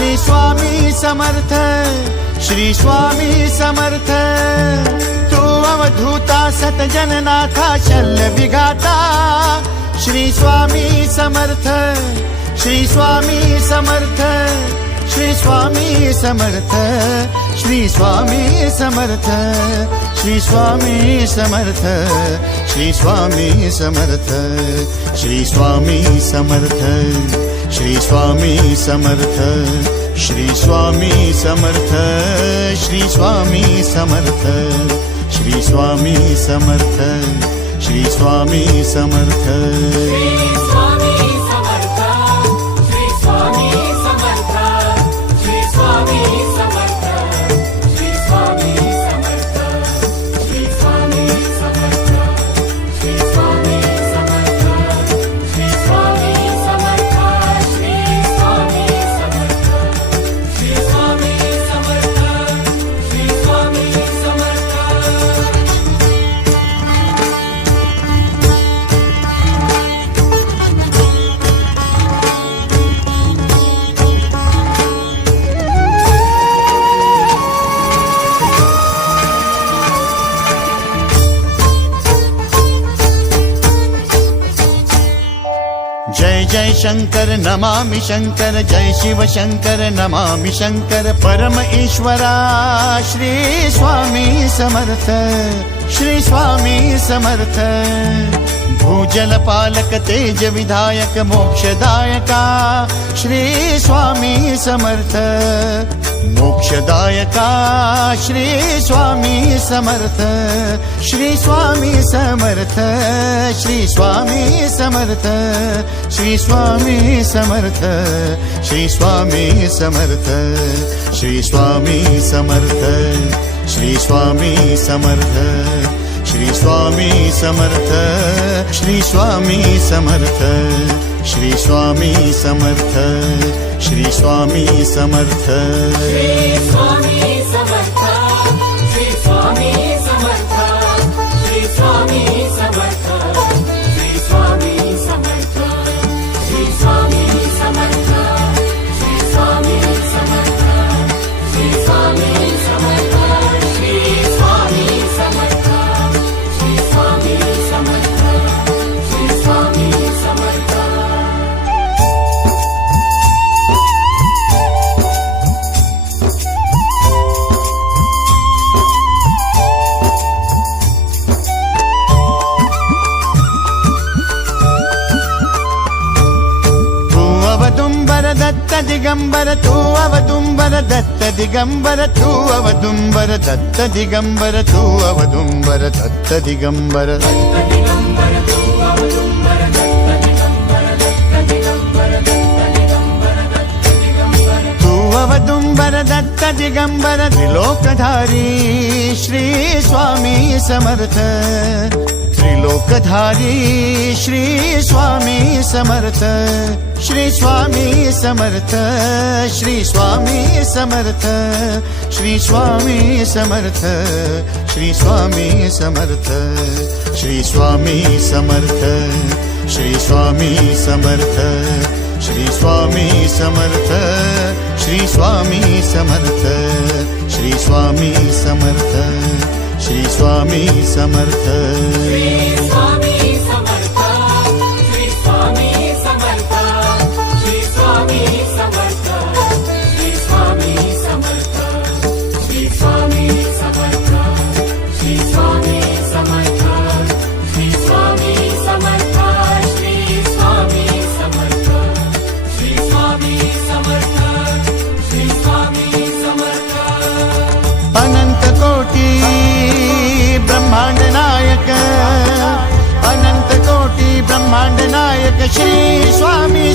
श्री स्वामी समर्थ, श्री स्वामी समर्थ। तू अवधूता सतजननाथा शल्य विघाता, श्री स्वामी समर्थ, श्री स्वामी समर्थ, श्री स्वामी समर्थ, श्री स्वामी समर्थ, श्री स्वामी समर्थ, श्री स्वामी समर्थ, श्री स्वामी समर्थ, श्री स्वामी समर्थ, श्री स्वामी समर्थ, श्री स्वामी समर्थ, श्री स्वामी समर्थ, श्री स्वामी समर्थ। जय जय शंकर नमामि शंकर, जय शिव शंकर नमामि शंकर। परम ईश्वरा श्री स्वामी समर्थ, श्री स्वामी समर्थ। भूजल पालक तेज विधायक मोक्षदायका, श्री स्वामी समर्थ। मोक्षदायका श्री स्वामी समर्थ, श्री स्वामी समर्थ, श्री स्वामी समर्थ, श्री स्वामी समर्थ, श्री स्वामी समर्थ, श्री स्वामी समर्थ, श्री स्वामी समर्थ, श्री स्वामी समर्थ, श्री स्वामी समर्थ, श्री स्वामी समर्थ, श्री स्वामी समर्थ। श्री स्वामी समर्थ, श्री स्वामी समर्थ, श्री स्वामी समर्थ, श्री स्वामी समर्थ, श्री स्वामी समर्थ, श्री स्वामी समर्थ, श्री स्वामी समर्थ, श्री स्वामी समर्थ, श्री स्वामी समर्थ, श्री स्वामी समर्थ। दत्त दिगंबर तू अवदुंबर, दत्त दिगंबर तू अवदुंबर, दत्त दिगंबर तू अवदुंबर, दत्त दिगंबर। तू अवदुंबर दत्त दिगंबर, त्रिलोकधारी श्री स्वामी समर्थ। त्रिलोकधारी श्री स्वामी समर्थ, श्री स्वामी समर्थ, श्री स्वामी समर्थ, श्री स्वामी समर्थ, श्री स्वामी समर्थ, श्री स्वामी समर्थ, श्री स्वामी समर्थ, श्री स्वामी समर्थ, श्री स्वामी समर्थ, श्री स्वामी समर्थ, श्री स्वामी समर्थ। श्री स्वामी समर्थ, श्री स्वामी समर्थ, श्री स्वामी समर्थ, श्री स्वामी समर्थ, श्री स्वामी समर्थ, श्री स्वामी समर्थ, श्री स्वामी समर्थ, श्री स्वामी समर्थ, श्री स्वामी समर्थ, श्री स्वामी समर्थ। अनंत कोटी ब्रह्मांड नायक, अनंत कोटी ब्रह्मांड नायक श्री स्वामी